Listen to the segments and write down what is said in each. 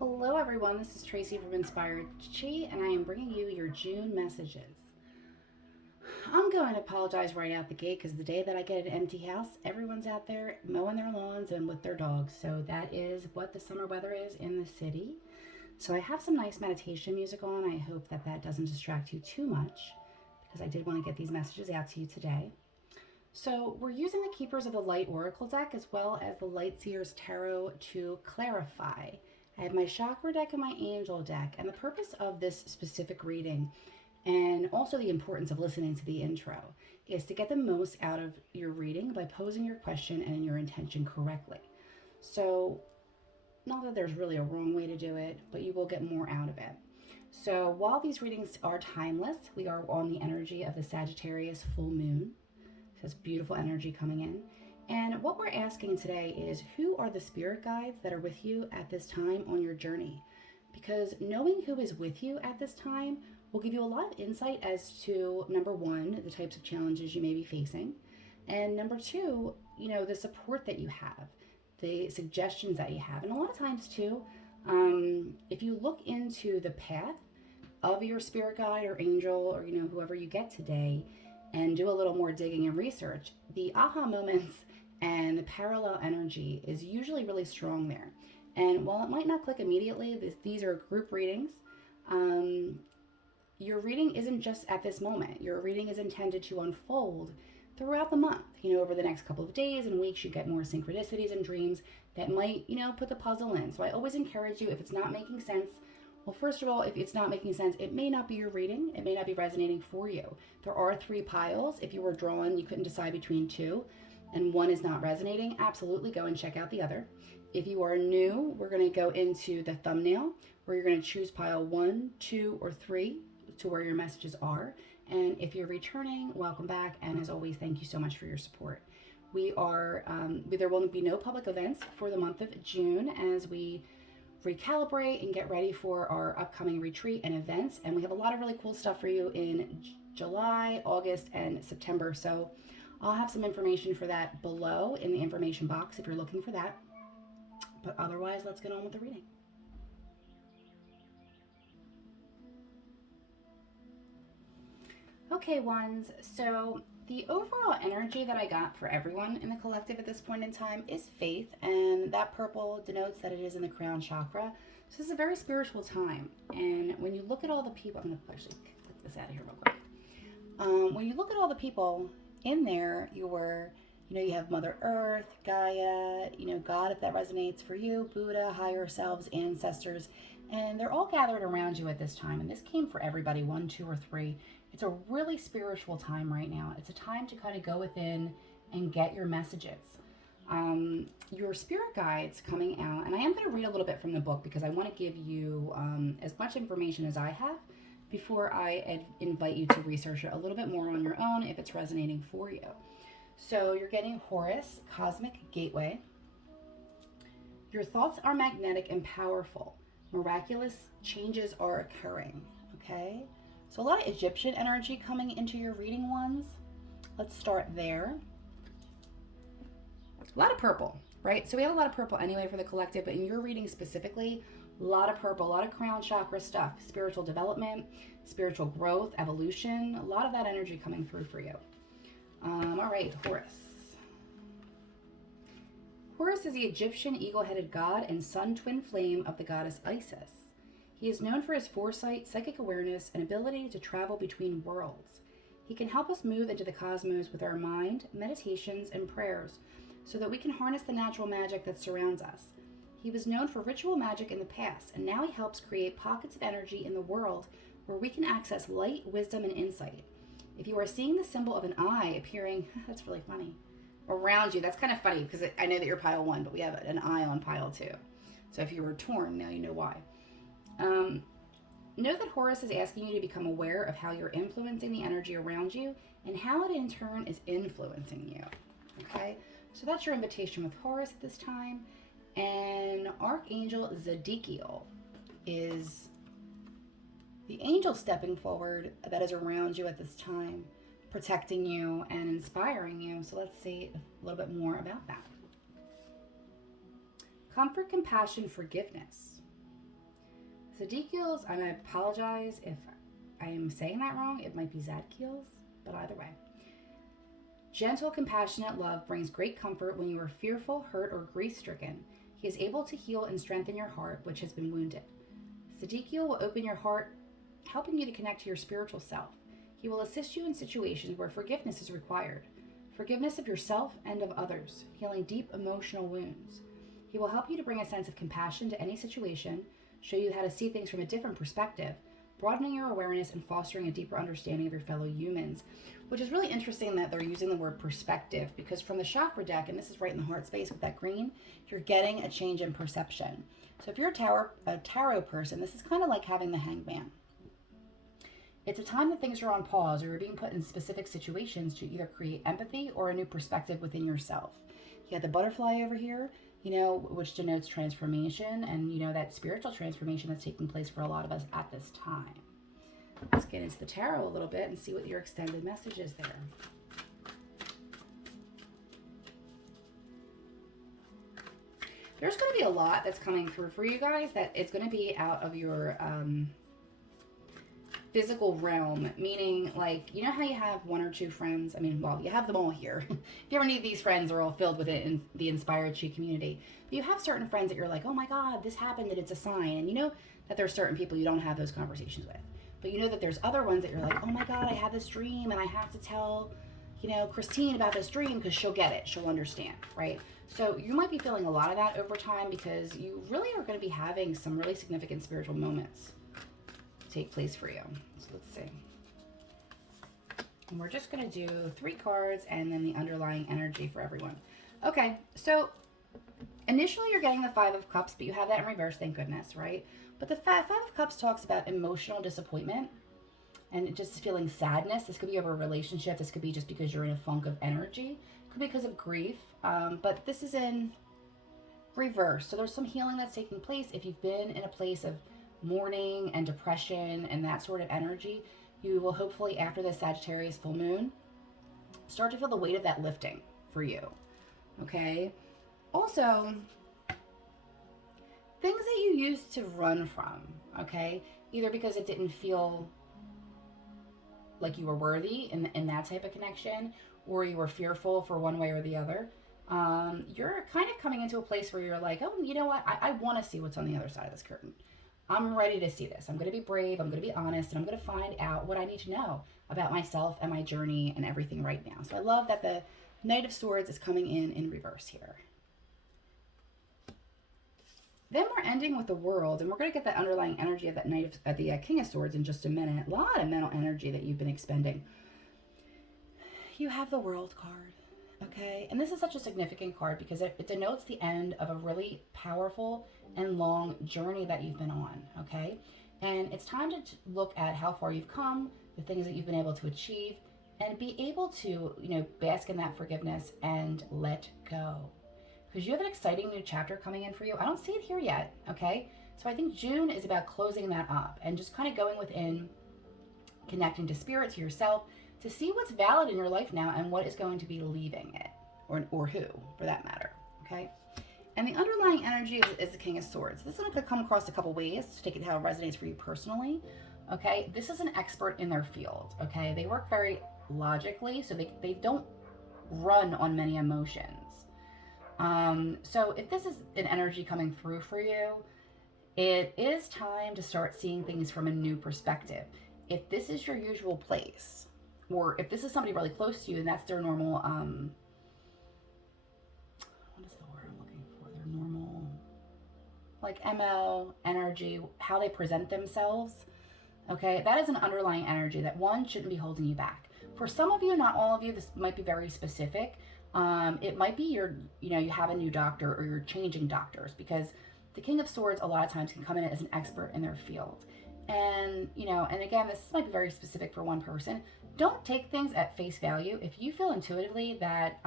Hello, everyone. This is Tracy from Inspired Chi, and I am bringing you your June messages. I'm going to apologize right out the gate because the day that I get an empty house, everyone's out there mowing their lawns and with their dogs. So that is what the summer weather is in the city. So I have some nice meditation music on. I hope that that doesn't distract you too much because I did want to get these messages out to you today. So we're using the Keepers of the Light Oracle deck as well as the Light Seers Tarot to clarify. I have my chakra deck and my angel deck, and the purpose of this specific reading and also the importance of listening to the intro is to get the most out of your reading by posing your question and your intention correctly. So not that there's really a wrong way to do it, but you will get more out of it. So while these readings are timeless, we are on the energy of the Sagittarius full moon. So it's beautiful energy coming in. And what we're asking today is, who are the spirit guides that are with you at this time on your journey? Because knowing who is with you at this time will give you a lot of insight as to, number one, the types of challenges you may be facing. And number two, the support that you have, the suggestions that you have. And a lot of times too, if you look into the path of your spirit guide or angel or, whoever you get today and do a little more digging and research, the aha moments and the parallel energy is usually really strong there. And while it might not click immediately, these are group readings. Your reading isn't just at this moment. Your reading is intended to unfold throughout the month. Over the next couple of days and weeks, you get more synchronicities and dreams that might, put the puzzle in. So I always encourage you, if it's not making sense, well, first of all, if it's not making sense, it may not be your reading. It may not be resonating for you. There are 3 piles. If you were drawn, you couldn't decide between 2, and one is not resonating, absolutely go and check out the other. If you are new, we're going to go into the thumbnail where you're going to choose pile 1, 2, or 3 to where your messages are. And if you're returning, welcome back. And as always, thank you so much for your support. There will be no public events for the month of June as we recalibrate and get ready for our upcoming retreat and events. And we have a lot of really cool stuff for you in July, August, and September. So I'll have some information for that below in the information box if you're looking for that. But otherwise, let's get on with the reading. Okay, ones. So the overall energy that I got for everyone in the collective at this point in time is faith, and that purple denotes that it is in the crown chakra. So this is a very spiritual time. And when you look at all the people, I'm going to actually click this out of here real quick. When you look at all the people in there, you have Mother Earth, Gaia, God, if that resonates for you, Buddha, higher selves, ancestors, and they're all gathered around you at this time. And this came for everybody, 1, 2, or 3. It's a really spiritual time right now. It's a time to kind of go within and get your messages. Your spirit guides coming out, and I am going to read a little bit from the book because I want to give you as much information as I have before I invite you to research it a little bit more on your own if it's resonating for you. So you're getting Horus, Cosmic Gateway. Your thoughts are magnetic and powerful. Miraculous changes are occurring, okay? So a lot of Egyptian energy coming into your reading, ones. Let's start there. A lot of purple, right? So we have a lot of purple anyway for the collective, but in your reading specifically, a lot of purple, a lot of crown chakra stuff, spiritual development, spiritual growth, evolution, a lot of that energy coming through for you. All right, Horus. Horus is the Egyptian eagle-headed god and sun twin flame of the goddess Isis. He is known for his foresight, psychic awareness, and ability to travel between worlds. He can help us move into the cosmos with our mind, meditations, and prayers so that we can harness the natural magic that surrounds us. He was known for ritual magic in the past, and now he helps create pockets of energy in the world where we can access light, wisdom, and insight. If you are seeing the symbol of an eye appearing, that's really funny, around you, that's kind of funny because I know that you're pile 1, but we have an eye on pile 2. So if you were torn, now you know why. Know that Horus is asking you to become aware of how you're influencing the energy around you and how it in turn is influencing you. Okay, so that's your invitation with Horus at this time. And Archangel Zadkiel is the angel stepping forward that is around you at this time, protecting you and inspiring you. So let's see a little bit more about that. Comfort, compassion, forgiveness. Zadkiel's, and I apologize if I am saying that wrong. It might be Zadkiel's, but either way. Gentle, compassionate love brings great comfort when you are fearful, hurt, or grief-stricken. He is able to heal and strengthen your heart, which has been wounded. Zadkiel will open your heart, helping you to connect to your spiritual self. He will assist you in situations where forgiveness is required. Forgiveness of yourself and of others, healing deep emotional wounds. He will help you to bring a sense of compassion to any situation, show you how to see things from a different perspective, broadening your awareness and fostering a deeper understanding of your fellow humans, which is really interesting that they're using the word perspective, because from the chakra deck, and this is right in the heart space with that green, you're getting a change in perception. So if you're a tarot person, this is kind of like having the Hangman. It's a time that things are on pause or you're being put in specific situations to either create empathy or a new perspective within yourself. You have the butterfly over here, which denotes transformation and, that spiritual transformation that's taking place for a lot of us at this time. Let's get into the tarot a little bit and see what your extended message is there. There's going to be a lot that's coming through for you guys that it's going to be out of your physical realm, meaning like, how you have one or two friends? You have them all here. If you ever need these friends, they're all filled with it in the Inspired Chi community. But you have certain friends that you're like, oh my God, this happened, that it's a sign. And you know that there's certain people you don't have those conversations with. But you know that there's other ones that you're like, oh my God, I had this dream and I have to tell, Christine about this dream because she'll get it. She'll understand, right? So you might be feeling a lot of that over time because you really are going to be having some really significant spiritual moments take place for you. So let's see. And we're just going to do 3 cards and then the underlying energy for everyone. Okay, so initially you're getting the 5 of Cups, but you have that in reverse, thank goodness, right? But the 5 of Cups talks about emotional disappointment and just feeling sadness. This could be over a relationship. This could be just because you're in a funk of energy. It could be because of grief, but this is in reverse. So there's some healing that's taking place. If you've been in a place of mourning and depression and that sort of energy, you will hopefully, after the Sagittarius full moon, start to feel the weight of that lifting for you. Okay? Also, things that you used to run from, okay? Either because it didn't feel like you were worthy in that type of connection, or you were fearful for one way or the other. You're kind of coming into a place where you're like, oh, you know what? I want to see what's on the other side of this curtain. I'm ready to see this. I'm going to be brave. I'm going to be honest. And I'm going to find out what I need to know about myself and my journey and everything right now. So I love that the Knight of Swords is coming in reverse here. Then we're ending with the World, and we're going to get that underlying energy of that the King of Swords in just a minute. A lot of mental energy that you've been expending. You have the World card, okay? And this is such a significant card because it denotes the end of a really powerful and long journey that you've been on, okay? And it's time to look at how far you've come, the things that you've been able to achieve, and be able to, bask in that forgiveness and let go. Because you have an exciting new chapter coming in for you. I don't see it here yet, okay? So I think June is about closing that up and just kind of going within, connecting to spirit, to yourself, to see what's valid in your life now and what is going to be leaving it, or who, for that matter, okay? And the underlying energy is the King of Swords. This is going to come across a couple ways to take it how it resonates for you personally, okay? This is an expert in their field, okay? They work very logically, so they don't run on many emotions. So if this is an energy coming through for you, it is time to start seeing things from a new perspective. If this is your usual place, or if this is somebody really close to you and that's their normal, what is the word I'm looking for? Their normal, like MO, energy, how they present themselves, okay? That is an underlying energy that, one, shouldn't be holding you back. For some of you, not all of you, this might be very specific. It might be you have a new doctor or you're changing doctors, because the King of Swords a lot of times can come in as an expert in their field. And, and again, this might be very specific for one person. Don't take things at face value. If you feel intuitively that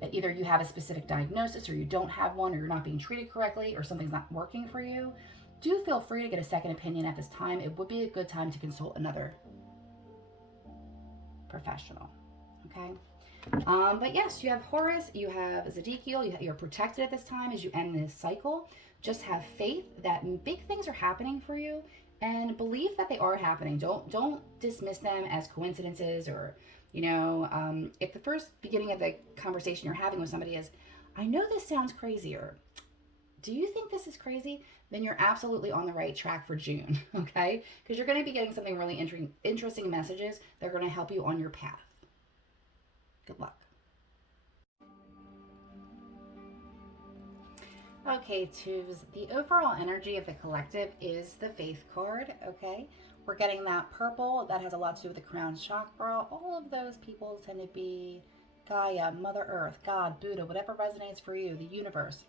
that either you have a specific diagnosis or you don't have one, or you're not being treated correctly, or something's not working for you, do feel free to get a second opinion at this time. It would be a good time to consult another professional, okay? But yes, you have Horus, you have Zedekiel, you're protected at this time as you end this cycle. Just have faith that big things are happening for you and believe that they are happening. Don't dismiss them as coincidences or, if the first beginning of the conversation you're having with somebody is, I know this sounds crazy, or do you think this is crazy? Then you're absolutely on the right track for June, okay? Because you're going to be getting something really interesting messages that are going to help you on your path. Good luck. Okay, Tubes, the overall energy of the collective is the Faith card, okay? We're getting that purple. That has a lot to do with the crown chakra. All of those people tend to be Gaia, Mother Earth, God, Buddha, whatever resonates for you, the universe.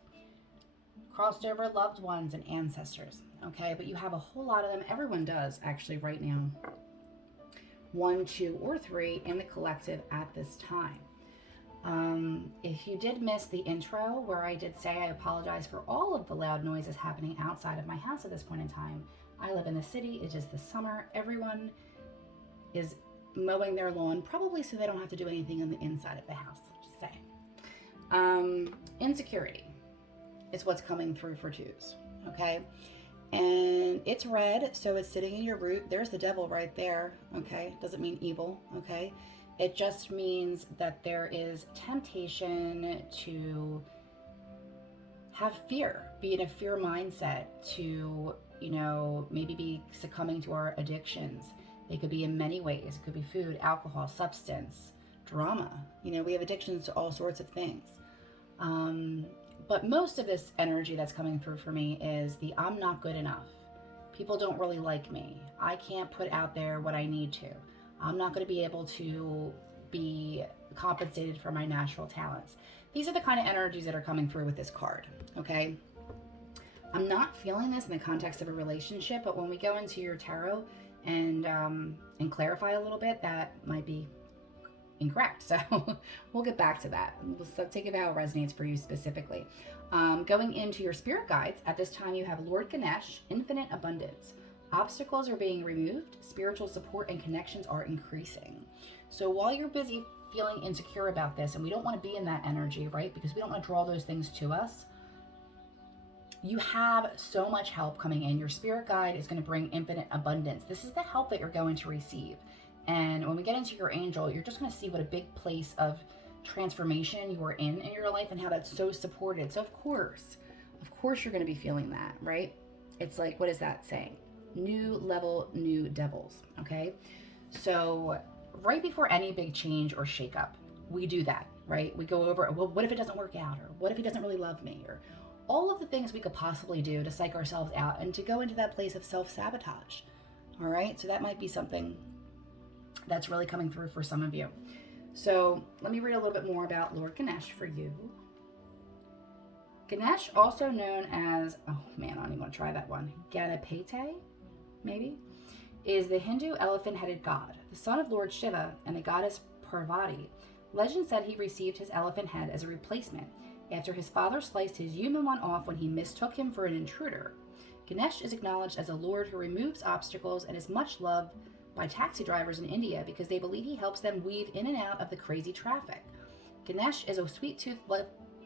Crossed over loved ones and ancestors, okay? But you have a whole lot of them. Everyone does, actually, right now. 1, 2, or 3 in the collective at this time. If you did miss the intro where I did say I apologize for all of the loud noises happening outside of my house at this point in time. I live in the city. It is the summer. Everyone is mowing their lawn, probably so they don't have to do anything on the inside of the house. Just saying. Insecurity is what's coming through for twos, okay? And it's red, so it's sitting in your root. There's the devil right there, okay? Doesn't mean evil, okay? It just means that there is temptation to have fear, be in a fear mindset, to, maybe be succumbing to our addictions. They could be in many ways. It could be food, alcohol, substance, drama. We have addictions to all sorts of things. But most of this energy that's coming through for me is the I'm not good enough. People don't really like me. I can't put out there what I need to. I'm not going to be able to be compensated for my natural talents. These are the kind of energies that are coming through with this card, okay? I'm not feeling this in the context of a relationship, but when we go into your tarot and clarify a little bit, that might be incorrect. So we'll get back to that. We'll take it how it resonates for you specifically. Going into your spirit guides, at this time you have Lord Ganesh, infinite abundance. Obstacles are being removed, spiritual support and connections are increasing. So while you're busy feeling insecure about this, and we don't want to be in that energy, right? Because we don't want to draw those things to us. You have so much help coming in. Your spirit guide is going to bring infinite abundance. This is the help that you're going to receive. And when we get into your angel, you're just going to see what a big place of transformation you are in your life and how that's so supported. So of course you're going to be feeling that, right? It's like, what is that saying? New level, new devils, okay? So right before any big change or shakeup, we do that, right? We go over, well, what if it doesn't work out? Or what if he doesn't really love me? Or all of the things we could possibly do to psych ourselves out and to go into that place of self-sabotage, all right? So that might be something that's really coming through for some of you. So let me read a little bit more about Lord Ganesh for you. Ganesh, also known as, oh man, I don't even want to try that one, Ganapate, maybe, is the Hindu elephant-headed god, the son of Lord Shiva and the goddess Parvati. Legend said he received his elephant head as a replacement after his father sliced his human one off when he mistook him for an intruder. Ganesh is acknowledged as a lord who removes obstacles and is much loved by taxi drivers in India because they believe he helps them weave in and out of the crazy traffic. Ganesh is a sweet-toothed,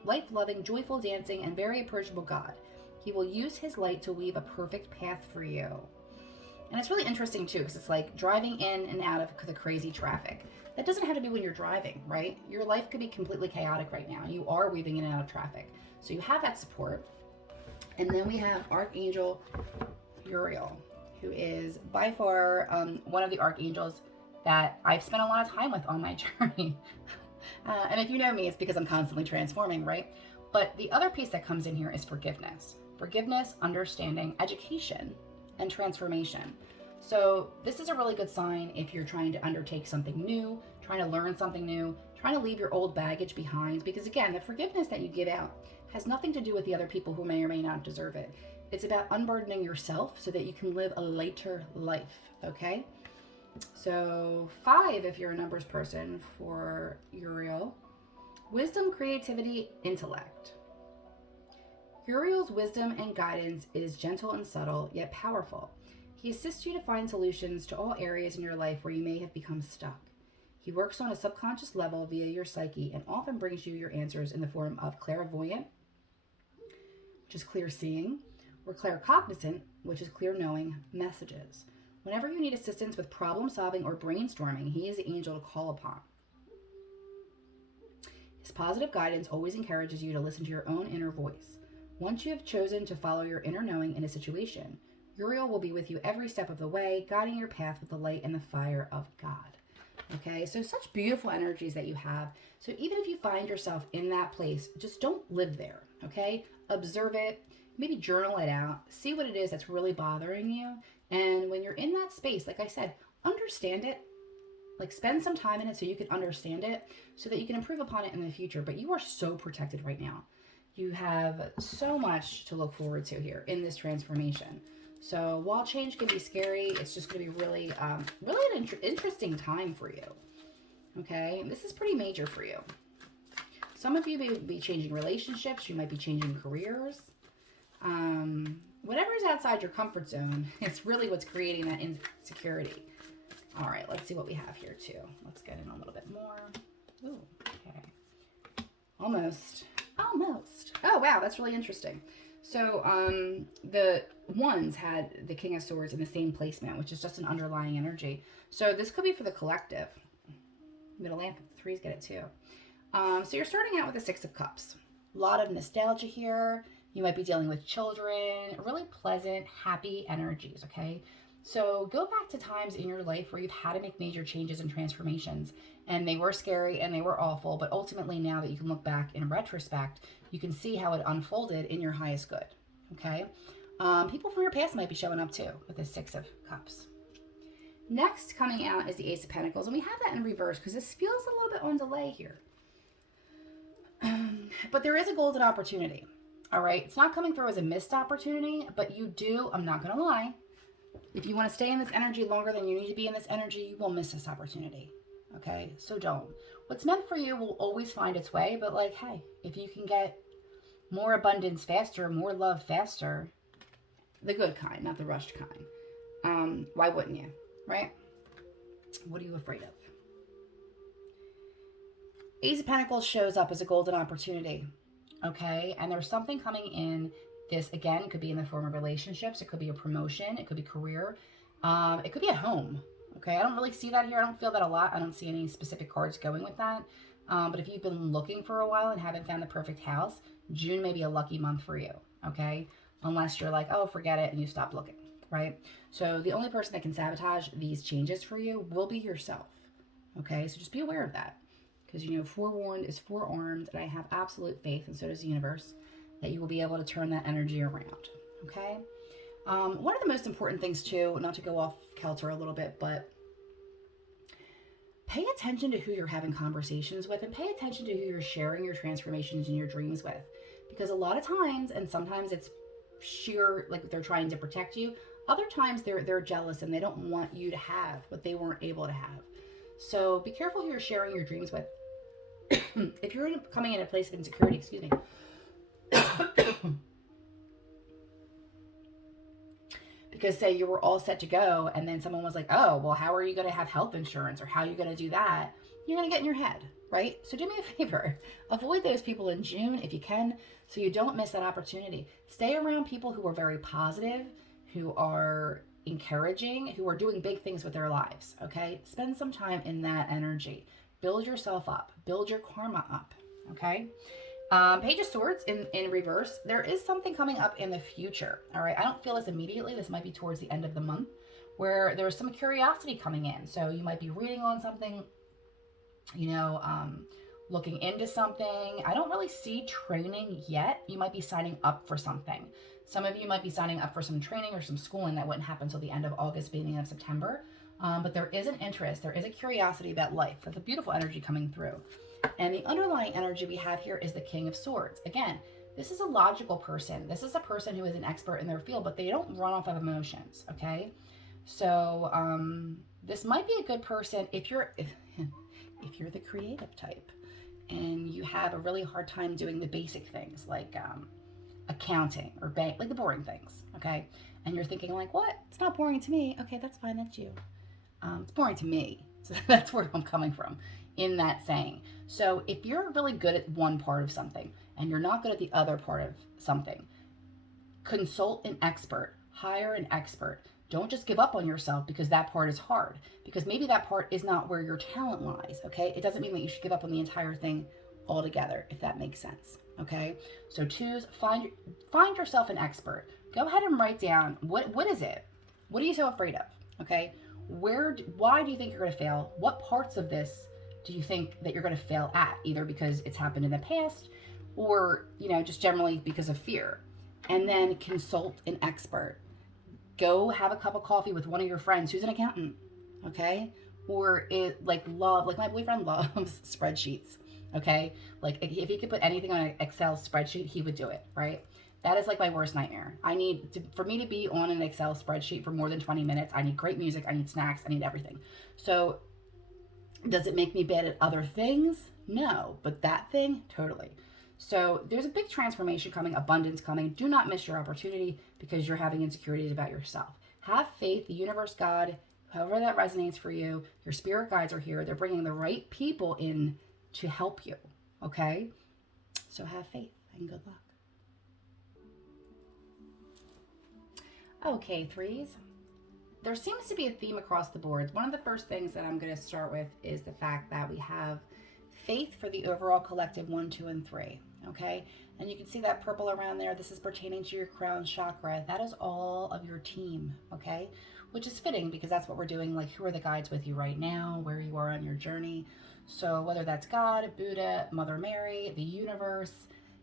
life-loving, joyful, dancing, and very approachable god. He will use his light to weave a perfect path for you. And it's really interesting too, because it's like driving in and out of the crazy traffic. That doesn't have to be when you're driving, right? Your life could be completely chaotic right now. You are weaving in and out of traffic. So you have that support. And then we have Archangel Uriel, who is by far one of the archangels that I've spent a lot of time with on my journey. And if you know me, it's because I'm constantly transforming, right? But the other piece that comes in here is forgiveness. Forgiveness, understanding, education, and transformation. So this is a really good sign if you're trying to undertake something new, trying to learn something new, trying to leave your old baggage behind. Because again, the forgiveness that you give out has nothing to do with the other people who may or may not deserve it. It's about unburdening yourself so that you can live a lighter life, okay? So 5, if you're a numbers person for Uriel. Wisdom, creativity, intellect. Uriel's wisdom and guidance is gentle and subtle, yet powerful. He assists you to find solutions to all areas in your life where you may have become stuck. He works on a subconscious level via your psyche and often brings you your answers in the form of clairvoyant, which is clear seeing, or claircognizant, which is clear knowing, messages. Whenever you need assistance with problem solving or brainstorming, he is the angel to call upon. His positive guidance always encourages you to listen to your own inner voice. Once you have chosen to follow your inner knowing in a situation, Uriel will be with you every step of the way, guiding your path with the light and the fire of God. Okay, so such beautiful energies that you have. So even if you find yourself in that place, just don't live there, okay? Observe it, maybe journal it out, see what it is that's really bothering you. And when you're in that space, like I said, understand it. Like spend some time in it so you can understand it so that you can improve upon it in the future. But you are so protected right now. You have so much to look forward to here in this transformation. So while change can be scary, it's just going to be really, really an interesting time for you. Okay, this is pretty major for you. Some of you may be changing relationships. You might be changing careers. Whatever is outside your comfort zone, it's really what's creating that insecurity. All right, let's see what we have here too. Let's get in a little bit more. Ooh, okay. Almost. Oh, wow, that's really interesting. So the ones had the King of Swords in the same placement, which is just an underlying energy. So this could be for the collective. Middle lamp, threes get it too. So you're starting out with the Six of Cups. A lot of nostalgia here. You might be dealing with children, really pleasant, happy energies, okay? So go back to times in your life where you've had to make major changes and transformations, and they were scary and they were awful, but ultimately now that you can look back in retrospect, you can see how it unfolded in your highest good, okay? People from your past might be showing up too with the Six of Cups. Next coming out is the Ace of Pentacles, and we have that in reverse because this feels a little bit on delay here. But there is a golden opportunity, all right? It's not coming through as a missed opportunity, but you do, I'm not going to lie, if you want to stay in this energy longer than you need to be in this energy, you will miss this opportunity, okay? So don't. What's meant for you will always find its way, but like, hey, if you can get more abundance faster, more love faster, the good kind, not the rushed kind, why wouldn't you, right? What are you afraid of? Ace of Pentacles shows up as a golden opportunity, okay? And there's something coming in. This, again, could be in the form of relationships. It could be a promotion. It could be career. It could be at home, okay? I don't really see that here. I don't feel that a lot. I don't see any specific cards going with that. But if you've been looking for a while and haven't found the perfect house, June may be a lucky month for you, okay? Unless you're like, oh, forget it, and you stop looking, right? So the only person that can sabotage these changes for you will be yourself, okay? So just be aware of that. Because, you know, forewarned is forearmed, and I have absolute faith, and so does the universe, that you will be able to turn that energy around, okay? One of the most important things, too, not to go off kilter a little bit, but pay attention to who you're having conversations with, and pay attention to who you're sharing your transformations and your dreams with. Because a lot of times, and sometimes it's sheer, like they're trying to protect you. Other times they're jealous and they don't want you to have what they weren't able to have. So be careful who you're sharing your dreams with. If you're coming in a place of insecurity, excuse me. Because say you were all set to go and then someone was like, oh, well, how are you going to have health insurance, or how are you going to do that? You're going to get in your head, right? So do me a favor. Avoid those people in June if you can, so you don't miss that opportunity. Stay around people who are very positive, who are encouraging, who are doing big things with their lives, okay? Spend some time in that energy. Build yourself up. Build your karma up, okay? Page of Swords in reverse. There is something coming up in the future, all right? I don't feel this immediately. This might be towards the end of the month, where there's some curiosity coming in. So you might be reading on something, you know, looking into something. I don't really see training yet. You might be signing up for something. Some of you might be signing up for some training or some schooling that wouldn't happen until the end of August, beginning of September. But there is an interest. There is a curiosity about life. That's a beautiful energy coming through. And the underlying energy we have here is the King of Swords. Again, this is a logical person. This is a person who is an expert in their field, but they don't run off of emotions, okay? So this might be a good person if you're the creative type and you have a really hard time doing the basic things like accounting or bank, like the boring things, okay? And you're thinking like, what? It's not boring to me. Okay, that's fine. That's you. It's boring to me. So that's where I'm coming from in that saying. So if you're really good at one part of something and you're not good at the other part of something, consult an expert, hire an expert. Don't just give up on yourself because that part is hard, because maybe that part is not where your talent lies, okay? It doesn't mean that you should give up on the entire thing altogether, if that makes sense, okay? So choose, find yourself an expert. Go ahead and write down, what is it? What are you so afraid of, okay? Why do you think you're going to fail? What parts of this do you think that you're going to fail at, either because it's happened in the past or, just generally because of fear? And then consult an expert. Go have a cup of coffee with one of your friends who's an accountant, okay? Or like my boyfriend loves spreadsheets, okay? Like if he could put anything on an Excel spreadsheet, he would do it, right? That is like my worst nightmare. For me to be on an Excel spreadsheet for more than 20 minutes, I need great music, I need snacks, I need everything. So does it make me bad at other things? No, but that thing, totally. So there's a big transformation coming, abundance coming. Do not miss your opportunity because you're having insecurities about yourself. Have faith, the universe, God, however that resonates for you. Your spirit guides are here. They're bringing the right people in to help you, okay? So have faith and good luck. Okay, threes. There seems to be a theme across the board. One of the first things that I'm going to start with is the fact that we have faith for the overall collective 1, 2, and 3. Okay, and you can see that purple around there. This is pertaining to your crown chakra. That is all of your team. Okay, which is fitting because that's what we're doing. Like, who are the guides with you right now, where you are on your journey? So whether that's God, Buddha, Mother Mary, the universe,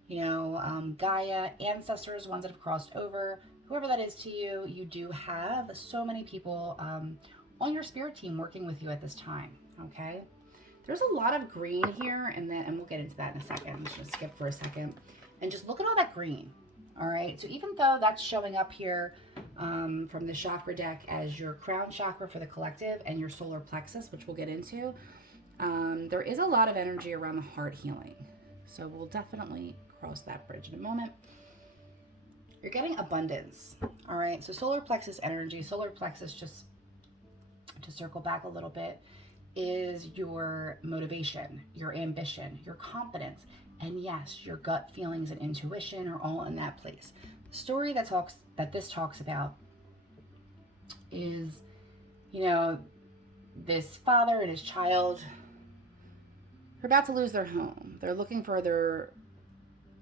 Gaia, ancestors, ones that have crossed over, whoever that is to you, you do have so many people on your spirit team working with you at this time. Okay. There's a lot of green here, and we'll get into that in a second. I'm just going to skip for a second. And just look at all that green, all right? So even though that's showing up here from the chakra deck as your crown chakra for the collective and your solar plexus, which we'll get into, there is a lot of energy around the heart healing. So we'll definitely cross that bridge in a moment. You're getting abundance, all right? So solar plexus energy, solar plexus, just to circle back a little bit, is your motivation, your ambition, your confidence, and yes, your gut feelings and intuition are all in that place. The story that this talks about is, this father and his child are about to lose their home. They're looking for their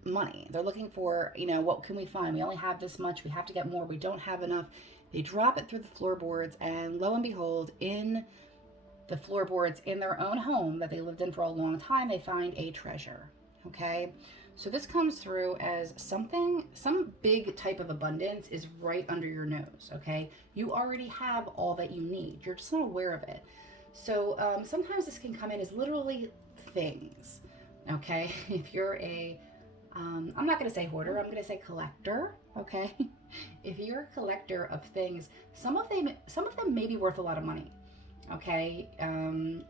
money. They're looking for, what can we find? We only have this much. We have to get more. We don't have enough. They drop it through the floorboards, and lo and behold, in the floorboards in their own home that they lived in for a long time, they find a treasure. Okay, so this comes through as some big type of abundance is right under your nose. Okay, you already have all that you need, you're just not aware of it. So sometimes this can come in as literally things. Okay, if you're I'm not going to say hoarder, I'm going to say collector. Okay, if you're a collector of things, some of them may be worth a lot of money. Okay,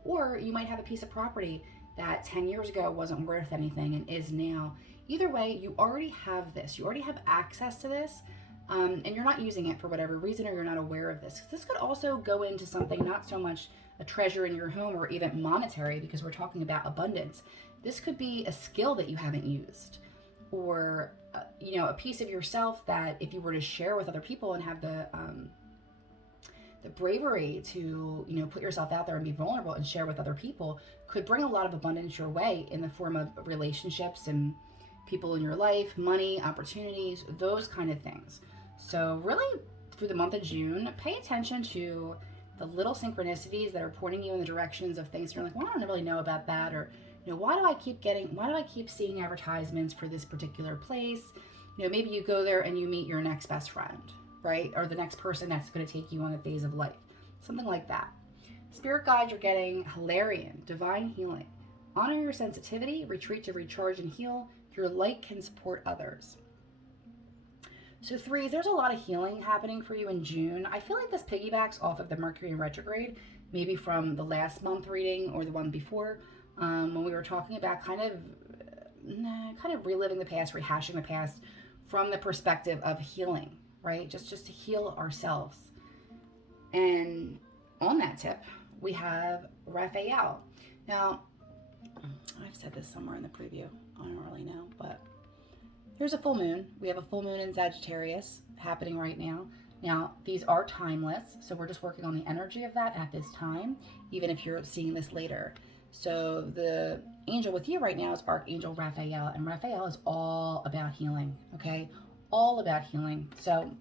or you might have a piece of property that 10 years ago wasn't worth anything and is now. Either way, you already have this. You already have access to this, and you're not using it for whatever reason, or you're not aware of this. This could also go into something not so much a treasure in your home or even monetary, because we're talking about abundance. This could be a skill that you haven't used, or a piece of yourself that if you were to share with other people and have the bravery to put yourself out there and be vulnerable and share with other people, could bring a lot of abundance your way in the form of relationships and people in your life, money, opportunities, those kind of things. So really, through the month of June, pay attention to the little synchronicities that are pointing you in the directions of things you're like, well, I don't really know about that, or why do I keep seeing advertisements for this particular place? Maybe you go there and you meet your next best friend, right? Or the next person that's going to take you on the phase of life. Something like that. Spirit guides, you're getting Hilarion, divine healing. Honor your sensitivity, retreat to recharge and heal. Your light can support others. So threes, there's a lot of healing happening for you in June. I feel like this piggybacks off of the Mercury in retrograde, maybe from the last month reading or the one before, when we were talking about kind of reliving the past, rehashing the past from the perspective of healing, right? Just to heal ourselves. And on that tip, we have Raphael. Now, I've said this somewhere in the preview. I don't really know, but there's a full moon. We have a full moon in Sagittarius happening right now. Now, these are timeless, so we're just working on the energy of that at this time, even if you're seeing this later. So the angel with you right now is Archangel Raphael, and Raphael is all about healing, okay? All about healing. So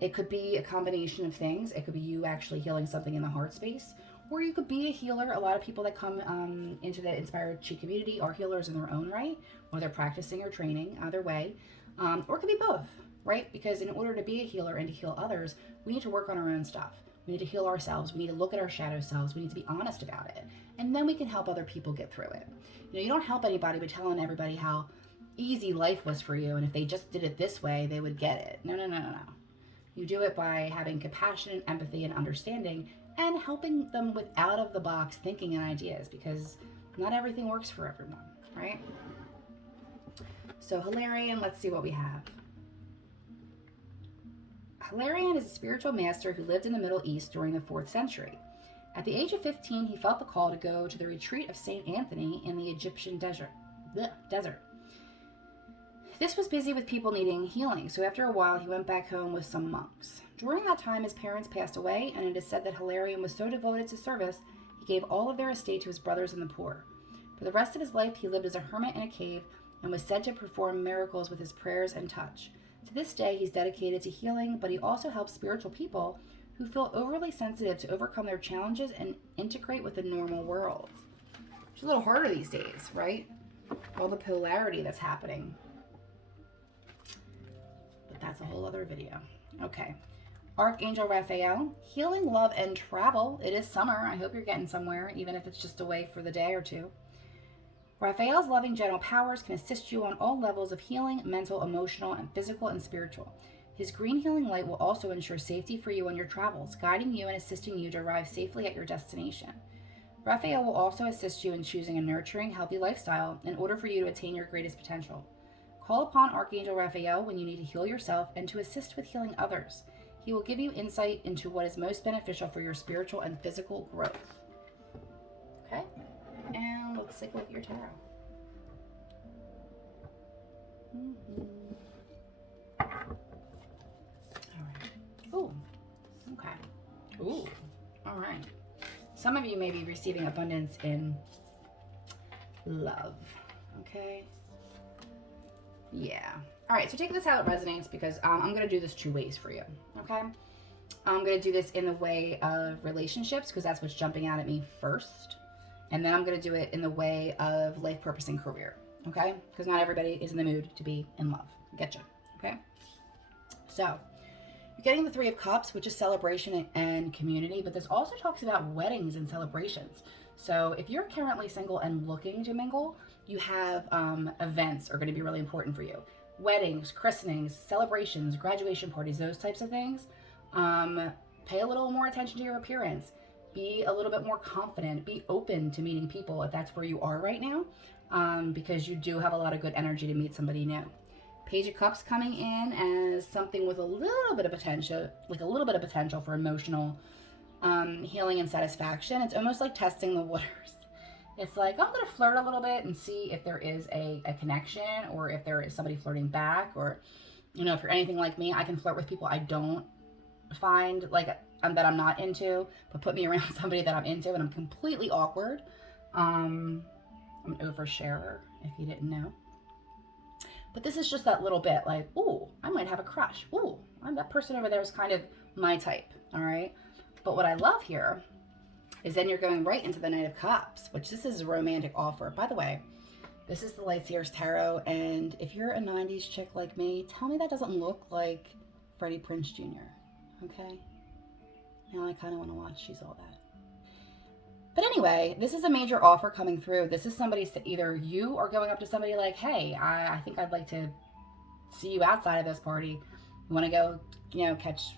it could be a combination of things. It could be you actually healing something in the heart space, or you could be a healer. A lot of people that come into the Inspired Chi community are healers in their own right, or they're practicing or training, either way. Or it could be both, right? Because in order to be a healer and to heal others, we need to work on our own stuff. We need to heal ourselves. We need to look at our shadow selves. We need to be honest about it. And then we can help other people get through it. You know, you don't help anybody by telling everybody how easy life was for you, and if they just did it this way, they would get it. No. You do it by having compassion and empathy and understanding, and helping them with out-of-the-box thinking and ideas, because not everything works for everyone, right? So Hilarion, let's see what we have. Hilarion is a spiritual master who lived in the Middle East during the 4th century. At the age of 15, he felt the call to go to the retreat of St. Anthony in the Egyptian desert. This was busy with people needing healing, so after a while he went back home with some monks. During that time, his parents passed away, and it is said that Hilarion was so devoted to service, he gave all of their estate to his brothers and the poor. For the rest of his life, he lived as a hermit in a cave and was said to perform miracles with his prayers and touch. To this day, he's dedicated to healing, but he also helps spiritual people who feel overly sensitive to overcome their challenges and integrate with the normal world. It's a little harder these days, right? All the polarity that's happening. But that's a whole other video. Okay. Archangel Raphael, healing, love, and travel. It is summer. I hope you're getting somewhere, even if it's just away for the day or two. Raphael's loving gentle powers can assist you on all levels of healing, mental, emotional, and physical and spiritual. His green healing light will also ensure safety for you on your travels, guiding you and assisting you to arrive safely at your destination. Raphael will also assist you in choosing a nurturing, healthy lifestyle in order for you to attain your greatest potential. Call upon Archangel Raphael when you need to heal yourself and to assist with healing others. He will give you insight into what is most beneficial for your spiritual and physical growth. Okay? And let's take a look at your tarot. All right. Ooh. Okay. Ooh. All right. Some of you may be receiving abundance in love. Okay. Yeah. All right. So take this how it resonates, because I'm going to do this 2 ways for you. Okay. I'm going to do this in the way of relationships, because that's what's jumping out at me first. And then I'm going to do it in the way of life purpose and career. Okay. Because not everybody is in the mood to be in love. Getcha. Okay. So you're getting the 3 of Cups, which is celebration and community, but this also talks about weddings and celebrations. So if you're currently single and looking to mingle, you have events are going to be really important for you. Weddings, christenings, celebrations, graduation parties, those types of things. Pay a little more attention to your appearance. Be a little bit more confident. Be open to meeting people if that's where you are right now, because you do have a lot of good energy to meet somebody new. Page of Cups coming in as something with a little bit of potential, for emotional healing and satisfaction. It's almost like testing the waters. It's like, I'm going to flirt a little bit and see if there is a connection, or if there is somebody flirting back, or, you know, if you're anything like me, I can flirt with people I don't find like that I'm not into, but put me around somebody that I'm into and I'm completely awkward. I'm an oversharer, if you didn't know. But this is just that little bit like, ooh, I might have a crush. Ooh, that person over there is kind of my type. All right. But what I love here is then you're going right into the Knight of Cups, which this is a romantic offer. By the way, this is the Lightseers Tarot. And if you're a 90s chick like me, tell me that doesn't look like Freddie Prinze Jr. Okay. Now I kind of want to watch She's All That. But anyway, this is a major offer coming through. This is somebody, either you are going up to somebody like, hey, I think I'd like to see you outside of this party. You want to go, you know, catch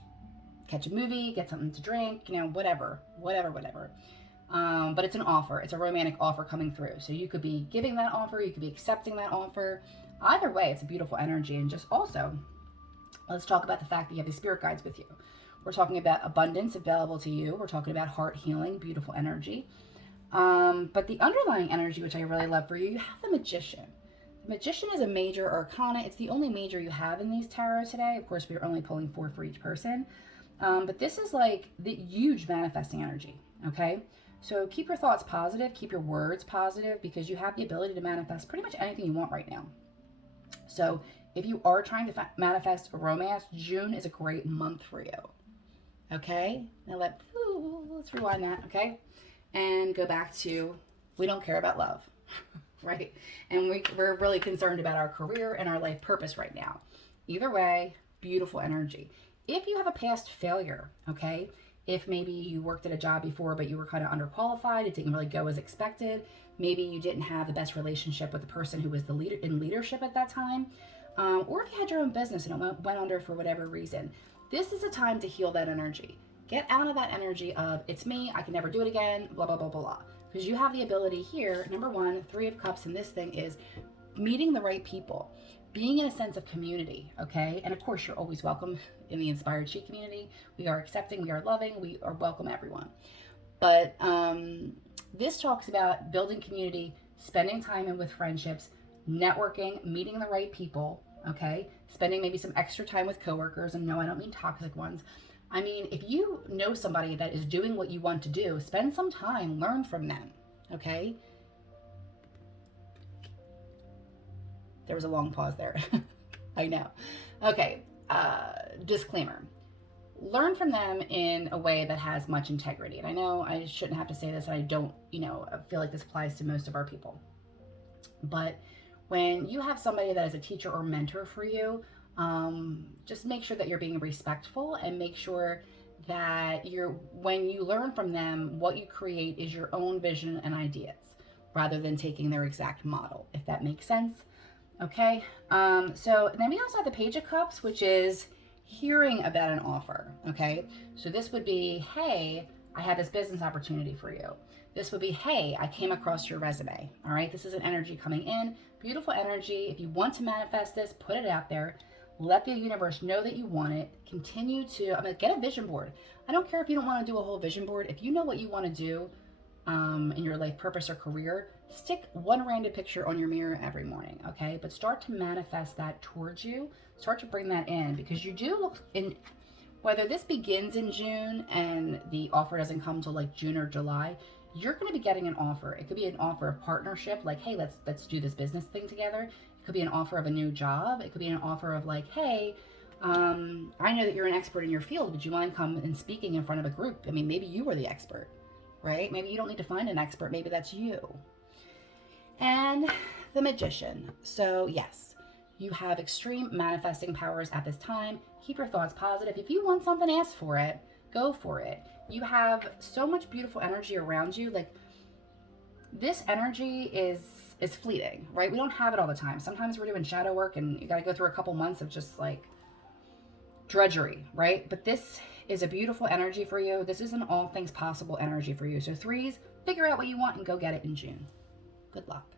a movie, get something to drink, you know, whatever. But it's an offer. It's a romantic offer coming through. So you could be giving that offer. You could be accepting that offer. Either way, it's a beautiful energy. And just also, let's talk about the fact that you have the spirit guides with you. We're talking about abundance available to you. We're talking about heart healing, beautiful energy. But the underlying energy, which I really love for you, you have the Magician. The Magician is a major arcana. It's the only major you have in these tarot today. Of course, we're only pulling 4 for each person. But this is like the huge manifesting energy, okay? So keep your thoughts positive, keep your words positive, because you have the ability to manifest pretty much anything you want right now. So if you are trying to manifest a romance, June is a great month for you, okay? Now let's rewind that, okay? And go back to, we don't care about love, right? And we're really concerned about our career and our life purpose right now. Either way, beautiful energy. If you have a past failure, okay, if maybe you worked at a job before but you were kind of underqualified, it didn't really go as expected, maybe you didn't have the best relationship with the person who was the leader in leadership at that time, or if you had your own business and it went under for whatever reason, this is a time to heal that energy. Get out of that energy of, it's me, I can never do it again, blah, blah, blah, blah, blah. Because you have the ability here, number one, 3 of Cups in this thing is meeting the right people, being in a sense of community, okay? And of course, you're always welcome in the Inspired She community. We are accepting, we are loving, we are welcome everyone. But this talks about building community, spending time in with friendships, networking, meeting the right people, okay? Spending maybe some extra time with coworkers, and no, I don't mean toxic ones. I mean, if you know somebody that is doing what you want to do, spend some time, learn from them, okay? There was a long pause there. I know. Okay, disclaimer. Learn from them in a way that has much integrity. And I know I shouldn't have to say this, and I don't, I feel like this applies to most of our people. But when you have somebody that is a teacher or mentor for you, just make sure that you're being respectful, and make sure that when you learn from them, what you create is your own vision and ideas, rather than taking their exact model, if that makes sense. Okay, so then we also have the Page of Cups, which is hearing about an offer, okay? So this would be, hey, I have this business opportunity for you. This would be, hey, I came across your resume, all right? This is an energy coming in, beautiful energy. If you want to manifest this, put it out there. Let the universe know that you want it. Continue to, get a vision board. I don't care if you don't want to do a whole vision board. If you know what you want to do in your life purpose or career, stick one random picture on your mirror every morning, okay? But start to manifest that towards you. Start to bring that in, because you do look in, whether this begins in June and the offer doesn't come till like June or July, you're going to be getting an offer. It could be an offer of partnership, like, hey, let's do this business thing together. It could be an offer of a new job. It could be an offer of like, hey, I know that you're an expert in your field. Would you mind coming and speaking in front of a group? I mean, maybe you were the expert, right? Maybe you don't need to find an expert. Maybe that's you. And the Magician. So yes, you have extreme manifesting powers at this time. Keep your thoughts positive. If you want something, ask for it. Go for it. You have so much beautiful energy around you. Like, this energy is fleeting, right? We don't have it all the time. Sometimes we're doing shadow work and you got to go through a couple months of just like drudgery, right? But this is a beautiful energy for you. This is an all things possible energy for you. So 3s, figure out what you want and go get it in June. Good luck.